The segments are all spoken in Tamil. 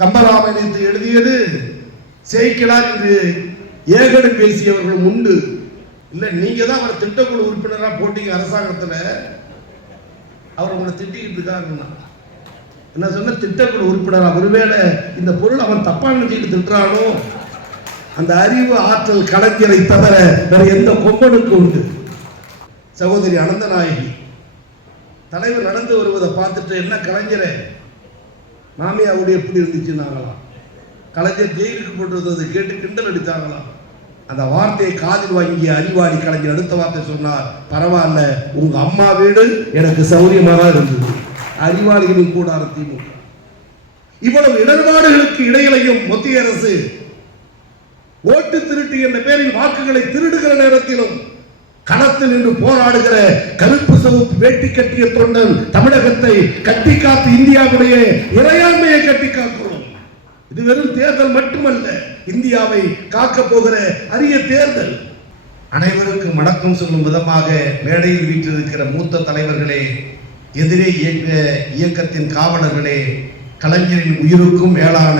கம்பராமாயணத்தை எழுதியது சேக்கிழார் என்று ஏகடம் பேசியவர்களும் உண்டு. இல்லை, நீங்க தான் அவரை திட்டக்குழு உறுப்பினராக போட்டீங்க அரசாங்கத்தில், அவர் உங்களை திட்டிக்கிட்டு இருக்காருன்னா என்ன சொன்ன? திட்டக்குழு உறுப்பினராக ஒருவேளை இந்த பொருள் அவன் தப்பா நினைச்சிட்டு திட்டுறானோ? அந்த அறிவு ஆற்றல் கலைஞரை தவிர வேற எந்த கொம்பனுக்கு உண்டு? சகோதரி அனந்தநாயகி தலைவர் நடந்து வருவதை பார்த்துட்டு, என்ன கலைஞரே மாமியாவுடைய எப்படி இருந்துச்சுன்னாங்களாம். கலைஞர் ஜெயிலுக்கு போட்டு கேட்டு கிண்டல் அடித்தாங்களாம். அந்த வார்த்தையை காதில் வாங்கிய அறிவாளி கலைஞர் அடுத்த வார்த்தை சொன்னார், பரவாயில்ல, உங்க அம்மா வீடு எனக்கு சௌரியமாக தான் இருந்தது. அறிவாளிகளின் கூடார திமுக. இவ்வளவு இடர்பாடுகளுக்கு இடையிலையும் மத்திய அரசு ஓட்டு திருட்டு என்ற பெயரில் வாக்குகளை திருடுகிற நேரத்திலும் களத்தில் நின்று போராடுகிற கருப்பு சிவப்பு வேட்டி கட்டிய தொண்டன் தமிழகத்தை கட்டி காத்து இந்தியாவுடைய இறையாண்மையை கட்டி காக்கிறோம். இது வெறும் தேர்தல் மட்டுமல்ல, இந்தியாவை காக்க போகிற அரிய தேர்தல். அனைவருக்கும் வணக்கம் சொல்லும் விதமாக மேடையில் வீற்றிருக்கிற மூத்த தலைவர்களே, எதிரே இயக்கத்தின் காவலர்களே, கலைஞரின் உயிருக்கும் மேலான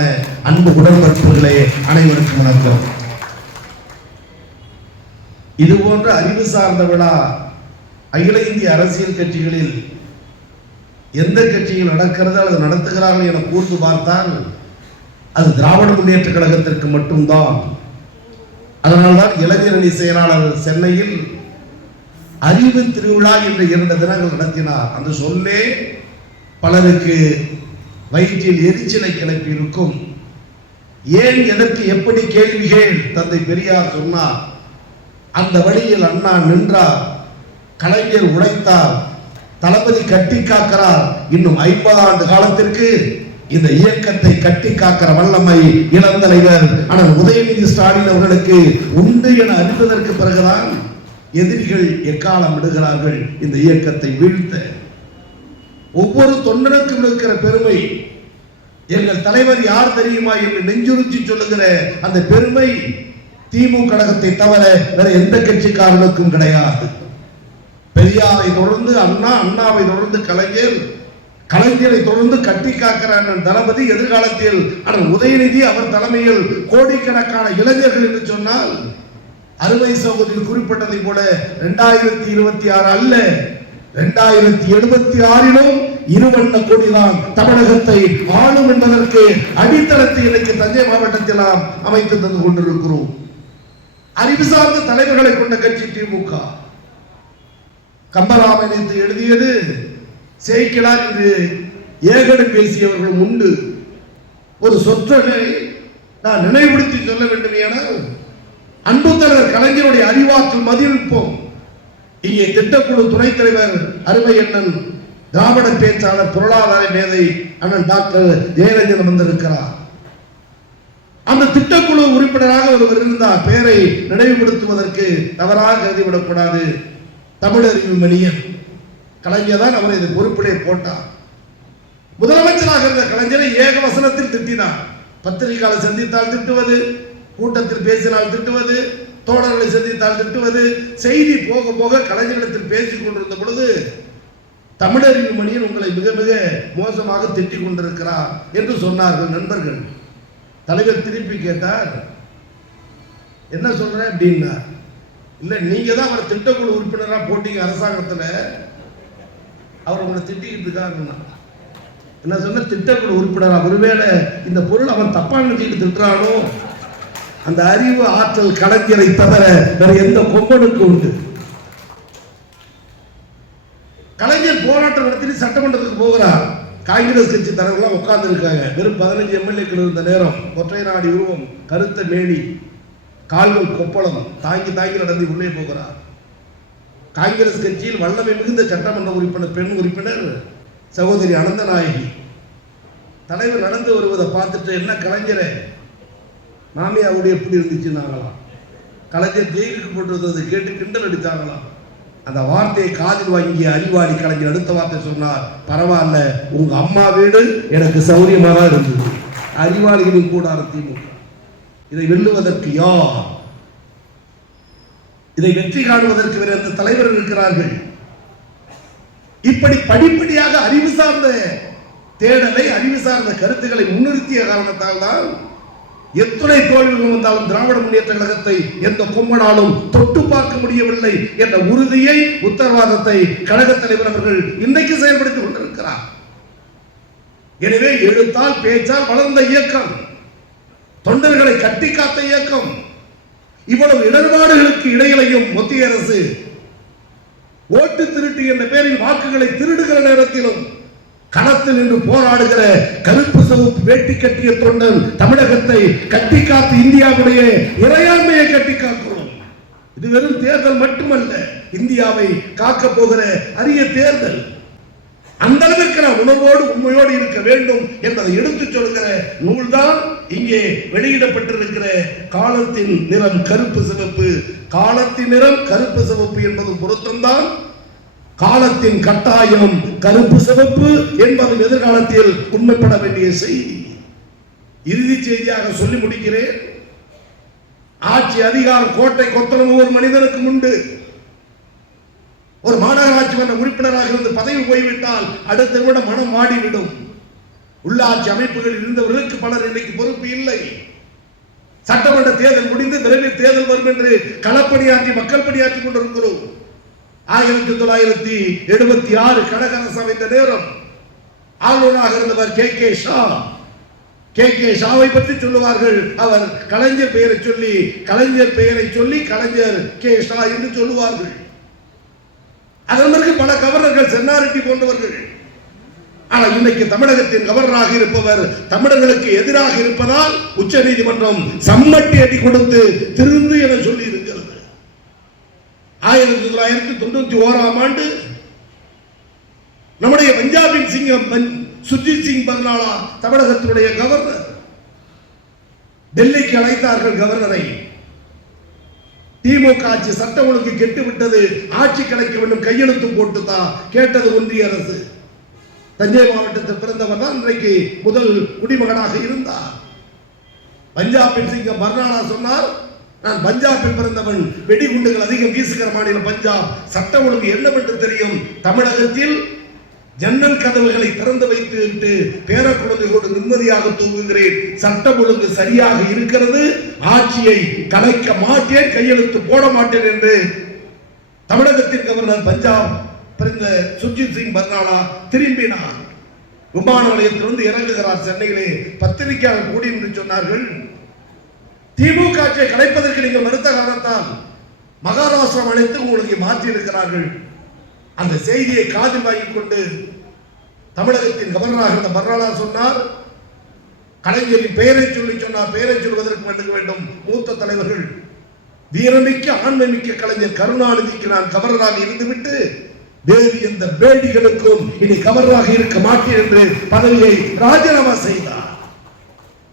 அன்பு உடன்பிறப்புகளே, அனைவருக்கும் வணக்கம். இது போன்ற அறிவு சார்ந்த விழா அகில இந்திய அரசியல் கட்சிகளில் எந்த கட்சிகள் நடக்கிறது அல்லது நடத்துகிறார்கள் என கூர்ந்து பார்த்தால் அது திராவிட முன்னேற்ற கழகத்திற்கு மட்டும்தான். அதனால்தான் இளைஞரணி செயலாளர் சென்னையில் அறிவு திருவிழா என்று 2 தினங்கள் நடத்தினார். அந்த சொல்லே பலருக்கு வயிற்றில் எரிச்சலை கிளப்பி இருக்கும். ஏன், எதற்கு, எப்படி கேள்விகள் தந்தை பெரியார் சொன்னார். அந்த வழியில் அண்ணா நின்றார், கலைஞர் உழைத்தார், தளபதி கட்டி காக்கிறார். இன்னும் 50 ஆண்டு காலத்திற்கு இந்த இயக்கத்தை கட்டி காக்கிற வல்லமை இளந்தலைவர் ஆனால் உதயநிதி ஸ்டாலின் அவர்களுக்கு உண்டு என அறிந்ததற்கு பிறகுதான் எதிரிகள் எக்காலம் விடுகிறார்கள் இந்த இயக்கத்தை வீழ்த்த. ஒவ்வொரு தொண்டனுக்கும் இருக்கிற பெருமை, எங்கள் தலைவர் யார் தெரியுமா என்று நெஞ்சுறுத்தி சொல்லுகிற அந்த பெருமை திமுக கழகத்தை தவிர வேற எந்த கட்சிக்காரனுக்கும் கிடையாது. பெரியாரை தொடர்ந்து அண்ணா, அண்ணாவை தொடர்ந்து கலைஞர், கலைஞரை தொடர்ந்து கட்டி காக்கிற தளபதி, எதிர்காலத்தில் ஆனால் உதயநிதி அவர் தலைமையில் கோடிக்கணக்கான இளைஞர்கள் என்று சொன்னால், அறுவை சகோதரி குறிப்பிட்டதை போல 2026 அல்ல, 2076 இருவண்ண கொடிதான் தமிழகத்தை ஆளும் என்பதற்கு அடித்தளத்தை இன்னைக்கு தஞ்சை மாவட்டத்தில் நாம் அமைத்து தந்து கொண்டிருக்கிறோம். அறிவு சார்ந்த தலைவர்களை கொண்ட கட்சி திமுக. கம்பராமாயணத்தை எழுதியது சேக்கிழார் என்று ஏகடம் பேசியவர்களும் உண்டு. ஒரு சொற்றொடரை நான் நினைவுபடுத்தி சொல்ல வேண்டும் என அன்பு தலைவர் கலைஞருடைய அறிவாற்றல் மதிப்போம். இங்கே திட்டக்குழு துணைத் தலைவர் அருமை அண்ணன் திராவிட பேச்சாளர் பொருளாதார மேதை அண்ணன் டாக்டர் ஜெயரஞ்சன் வந்திருக்கிறார். அந்த திட்டக்குழு உறுப்பினராக ஒருவர் இருந்தார். பெயரை நினைவுபடுத்துவதற்கு தவறாக கருதிவிடக்கூடாது. தமிழறிவு மணியன் கலைஞர் தான் அவரை இந்த பொறுப்பிலே போட்டார். முதலமைச்சராக இருந்த கலைஞரை ஏக வசனத்தில் திட்டினார். பத்திரிகையாளர் சந்தித்தால் திட்டுவது, கூட்டத்தில் பேசினால் திட்டுவது, தோழர்களை சந்தித்தால் திட்டுவது. செய்தி போக போக கலைஞரிடத்தில் பேசிக் கொண்டிருந்த பொழுது தமிழறிவு மணியன் உங்களை மிக மிக மோசமாக திட்டிக் கொண்டிருக்கிறார் என்று சொன்னார்கள் நண்பர்கள். தலைவர் திருப்பி கேட்டார், என்ன சொல்ற அப்படின்னா, இல்ல, நீங்க தான் அவரை திட்டக்குழு உறுப்பினராக போட்டீங்க அரசாங்கத்தில், அவர் உங்களை திட்டிக்கிட்டு இருக்காருன்னா என்ன சொன்ன? திட்டக்குழு உறுப்பினராக ஒருவேளை இந்த பொருள் அவன் தப்பா நினைச்சிட்டு திட்டுறானோ? அந்த அறிவு ஆற்றல் கலைஞரை தவிர வேற எந்த கொம்பனுக்கு உண்டு? கலைஞர் போராட்டம் நடத்தி சட்டமன்றத்துக்கு போகிறார். காங்கிரஸ் கட்சி தலைவர்களாக உட்கார்ந்து இருக்காங்க. வெறும் 15 எம்எல்ஏக்கள் இருந்த நேரம், ஒற்றை நாடி உருவம், கருத்த மேனி, கால்கள் கொப்பளம், தாங்கி தாங்கி நடந்து உள்ளே போகிறார். காங்கிரஸ் கட்சியில் வல்லமை மிகுந்த சட்டமன்ற உறுப்பினர், பெண் உறுப்பினர் சகோதரி அனந்தநாயகி. தலைவர் நடந்து வருவதை பார்த்துட்டு, என்ன கலைஞரே மாமியாவுடைய எப்படி இருந்துச்சுன்னாங்களாம். கலைஞர் ஜெயிலுக்கு போட்டு கேட்டு கிண்டல் அடித்தாங்களாம். அந்த வார்த்தையை காதில் வாங்கிய அறிவாளி கலைஞர் அடுத்த வார்த்தை சொன்னார், பரவாயில்ல, உங்க அம்மா வீடு எனக்கு சௌரியமாக இருந்தது. அறிவாளிகளின் கூடார திமுக. இதை வெல்லுவதற்கு யார்? இதை வெற்றி காணுவதற்கு வேறு எந்த தலைவர்கள் இருக்கிறார்கள்? இப்படி படிப்படியாக அறிவு சார்ந்த தேடலை, அறிவு சார்ந்த கருத்துக்களை முன்னிறுத்திய காரணத்தால் தான் எத்தனை தோல்விகள் வந்தாலும் திராவிட முன்னேற்ற கழகத்தை எந்த கொம்பனாலும் தொட்டு பார்க்க முடியவில்லை என்ற உறுதியை, உத்தரவாதத்தை கழக தலைவர் அவர்கள் இன்றைக்கு செயல்படுத்திக் கொண்டிருக்கிறார். எனவே எழுத்தால் பேச்சால் வளர்ந்த இயக்கம், தொண்டர்களை கட்டி காத்த இயக்கம், இவ்வளவு இடர்பாடுகளுக்கு இடையிலையும் மத்திய அரசு ஓட்டு திருட்டு என்ற பெயரில் வாக்குகளை திருடுகிற நேரத்திலும் களத்தில் நின்று போராடுகிற கருப்பு சிவப்பு வேட்டி கட்டிய தொண்டன் தமிழகத்தை கட்டி காத்து இந்தியாவுடைய இறையாண்மையை கட்டி காக்கிறோம். இது வெறும் தேர்தல் மட்டுமல்ல, இந்தியாவை காக்க போகிற அரிய தேர்தல். அந்த அளவிற்கு நாம் உணர்வோடு உண்மையோடு இருக்க வேண்டும் என்பதை எடுத்துச் சொல்கிற நூல்தான் இங்கே வெளியிடப்பட்டிருக்கிற காலத்தின் நிறம் கருப்பு சிவப்பு. காலத்தின் நிறம் கருப்பு சிவப்பு என்பது பொருத்தம்தான். காலத்தின் கட்டாயம் கருப்பு சிவப்பு என்பது எதிர்காலத்தில் உண்மைப்பட வேண்டிய செய்தி. இறுதி செய்தியாக சொல்லி முடிக்கிறேன். ஆட்சி அதிகாரம் கோட்டை கொத்தளம் ஒரு மனிதனுக்கு உண்டு. ஒரு மாநகராட்சி மன்ற உறுப்பினராக இருந்து பதவி போய்விட்டால் அடுத்த விட மனம் வாடிவிடும். உள்ளாட்சி அமைப்புகளில் இருந்தவர்களுக்கு பலர் இன்னைக்கு பொறுப்பு இல்லை. சட்டமன்ற தேர்தல் முடிந்து விரைவில் தேர்தல் வரும் என்று களப்பணியாற்றி மக்கள் பணியாற்றி கொண்டிருக்கிறோம். 1976 கழக அரசு அமைந்த நேரம் ஆளுநராக இருந்தவர் கே ஷாவை பற்றி சொல்லுவார்கள். அவர் கலைஞர் பெயரை சொல்லி கலைஞர் கே ஷா என்று சொல்லுவார்கள். அதன் பிறகு பல கவர்னர்கள், சென்னாரெட்டி போன்றவர்கள். ஆனால் இன்னைக்கு தமிழகத்தின் கவர்னராக இருப்பவர் தமிழர்களுக்கு எதிராக இருப்பதால் உச்ச நீதிமன்றம் சம்மட்டி அடி கொடுத்து திருந்து என சொல்லி இருக்கிறது. 1991ஆம் ஆண்டு நம்முடைய பஞ்சாபின் சிங்கம் சுர்ஜித் சிங் பர்னாலா தமிழகத்தினுடைய கவர்னர் டெல்லிக்கு அழைத்தார்கள். கவர்னரை திமுக ஆட்சி சட்ட ஒழுங்கு கெட்டுவிட்டது, ஆட்சி கிடைக்க வேண்டும், கையெழுத்து போட்டுதான் கேட்டது ஒன்றிய அரசு. தஞ்சை மாவட்டத்தில் பிறந்தவர் தான் இன்றைக்கு முதல் குடிமகனாக இருந்தார். பஞ்சாபின் சிங்கம் பர்னாலா சொன்னார், நான் பஞ்சாபில் பிறந்தவன், வெடிகுண்டுகள் அதிகம் வீசுகிற மாநிலம் பஞ்சாப், சட்ட ஒழுங்கு என்னவென்று தெரியும், தமிழகத்தில் ஜன்னல் கதவுகளை திறந்து வைத்து விட்டு பேர குழந்தைகளோடு நிம்மதியாக தூங்குகிறேன், சட்டம் ஒழுங்கு சரியாக இருக்கிறது, ஆட்சியை கலைக்க மாட்டேன், கையெழுத்து போட மாட்டேன் என்று தமிழகத்தின் கவர்னர் பஞ்சாப் பிறந்த சுர்ஜித் சிங் பர்னாலா திரும்பினார். விமான நிலையத்திலிருந்து இறங்குகிறார். சென்னையிலே பத்திரிகையாளர் கூடி என்று சொன்னார்கள், திமுக ஆட்சியை கலைப்பதற்கு நீங்கள் மறுத்த காரணத்தால் மகாராஷ்டிரம் அழைத்து உங்களுக்கு மாற்றி இருக்கிறார்கள். அந்த செய்தியை காதில் வாங்கிக் கொண்டு தமிழகத்தின் கவர்னராக இருந்த பர்னாலா சொன்னார், கலைஞரின் பெயரை சொல்லி சொன்னார். பெயரை சொல்வதற்கு வேண்டும் மூத்த தலைவர்கள், வீரமிக்க ஆண்மைமிக்க கலைஞர் கருணாநிதிக்கு நான் கவர்னராக இருந்துவிட்டு வேறு எந்த பேடிகளுக்கும் இனி கவர்னராக இருக்க மாட்டேன் என்று பதவியை ராஜினாமா செய்தார்.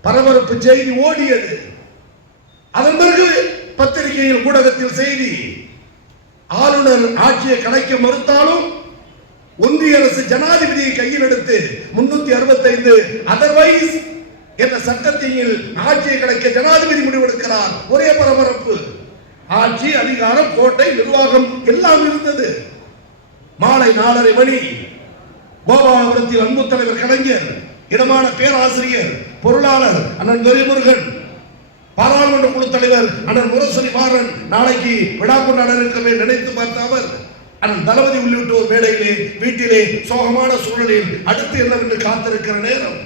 பரபரப்பு செய்தி ஓடியது. அதன் பிறகு பத்திரிகையில் ஊடகத்தில் செய்தி, ஆளுநர் ஆட்சியை கலைக்க மறுத்தாலும் ஒன்றிய அரசு ஜனாதிபதியை கையில் எடுத்து 365 அதர்வைஸ் என்ற சட்டத்தில் ஆட்சியை கலைக்க ஜனாதிபதி முடிவெடுக்கிறார். ஒரே பரபரப்பு. ஆட்சி அதிகாரம் கோட்டை நிர்வாகம் எல்லாம் இருந்தது. மாலை 4:30 மணி கோபாலபுரத்தில் அன்பு தலைவர் கலைஞர், இடமான பேராசிரியர் பொருளாளர் அண்ணன் துரைமுருகன், பாராளுமன்ற குழு தலைவர் அண்ணன் முரசொலி மாறன் நாளைக்கு விழா கொண்டாட இருக்கிறதை நினைத்து பார்த்த அவர் அண்ணன் தளபதி உள்ளிட்ட ஒரு வேளையிலே வீட்டிலே சோகமான சூழலில் அடுத்து என்னவென்று காத்திருக்கிற நேரம்,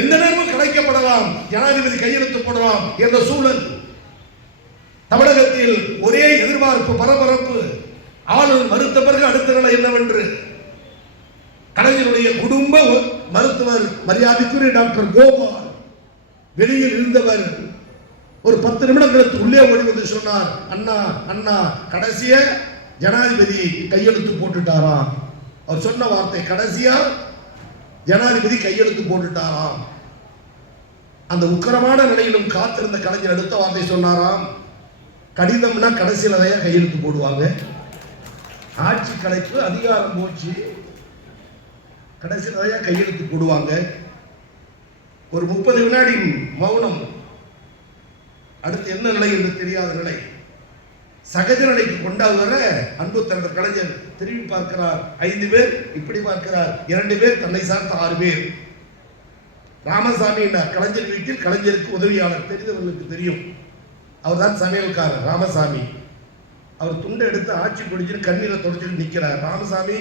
எந்த நேரமும் கலைக்கப்படலாம், ஜனாதிபதி கையெழுத்து போடலாம் என்ற சூழல். தமிழகத்தில் ஒரே எதிர்பார்ப்பு, பரபரப்பு. ஆளுநர் மறுத்த பிறகு அடுத்த நிலை என்னவென்று கலைஞருடைய குடும்ப மருத்துவர் மரியாதைக்குரிய டாக்டர் கோபால் வெளியில் இருந்தவர் ஒரு 10 நிமிடங்களுக்கு உள்ளே ஓடி வந்து சொன்னார், அண்ணா அண்ணா கடைசிய ஜனாதிபதி கையெழுத்து போட்டுட்டாராம். அவர் சொன்ன வார்த்தை, கடைசியா ஜனாதிபதி கையெழுத்து போட்டுட்டாராம். அந்த உக்கரமான நிலையிலும் காத்திருந்த கலைஞர் அடுத்த வார்த்தை சொன்னாராம், கடிதம்னா கடைசியில் அதையா கையெழுத்து போடுவாங்க, ஆட்சி கலைப்பு அதிகாரம் போச்சு, கடைசியில் அதையா கையெழுத்து போடுவாங்க. ஒரு 30 வினாடி மௌனம். அடுத்து என்ன நிலை என்று தெரியாத நிலை. சகஜ நிலைக்கு கொண்டாடுகிற அன்பு தந்த கலைஞர் திரும்பி பார்க்கிறார். 5 பேர் இப்படி பார்க்கிறார், 2 பேர் தன்னை சார்ந்த 6 பேர். ராமசாமி கலைஞர் வீட்டில் கலைஞருக்கு உதவியாளர், தெரிந்தவர்களுக்கு தெரியும். அவர் தான் சமையல்காரர் ராமசாமி. அவர் துண்டை எடுத்து ஆட்சி பிடிச்சிட்டு கண்ணீரை தொடச்சிட்டு நிற்கிறார். ராமசாமி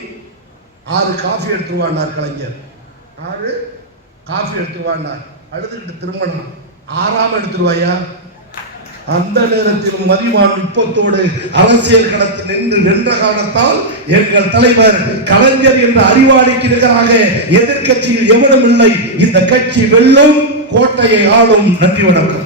6 காஃபி எடுத்துருவாண்டார் கலைஞர். 6 காஃபி எடுத்துருவாண்டார். அழுதுகிட்டு திருமணம் 6ஆம் எடுத்துருவாயா? அந்த நேரத்தில் மதிவான் விருப்பத்தோடு அரசியல் களத்தில் நின்று வென்ற காரணத்தால் எங்கள் தலைவர் கலைஞர் என்ற அறிவாளிக்கு நிகராக எதிர்கட்சியில் எவரும் இல்லை. இந்த கட்சி வெல்லும், கோட்டையை ஆளும். நன்றி, வணக்கம்.